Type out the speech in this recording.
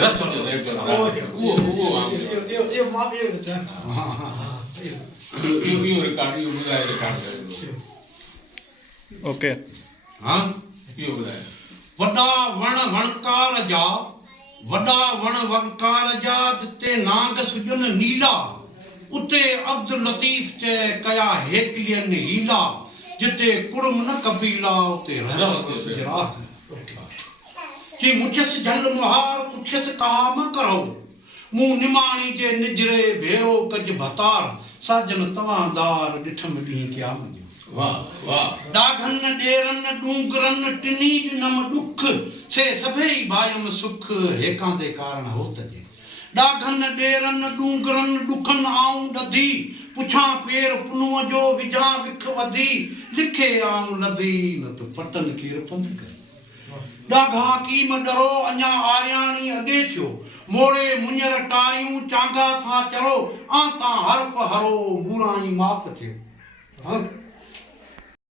रस जो देख ये मां ये बचा यो रिकॉर्ड यो बुलाए रिकॉर्ड ओके हां यो बुलाए वडा वण वणकार जा वडा वण वणकार जा जिते नांग सुजन नीला उते अब्दुल लतीफ ते कया हेकलियन हीला जिते कुड़म न कबीला उते रस जरा कि मुझस जल मुहार कुछस कहा म करो मु निमाणी जे निजरे भेरो कज भतार साजन तवादार डिठम डी क्या मजो वाह वाह डाघन डेरन डूंगरन टिनी नम दुख से सभई भायम सुख हेकांदे कारण होत जे डाघन डेरन डूंगरन दुखन आऊं दधी पुछा पेर पुनुअ जो विझा विख वधी लिखे आऊं लधी न तो पटन केर पंध करे डाघा कीम डरो अञा आर्याणी अगे थियो मोड़े मुंजर टारियूं चांगा था चरो आ ता हरफ हरो बुराई माफ़ थियो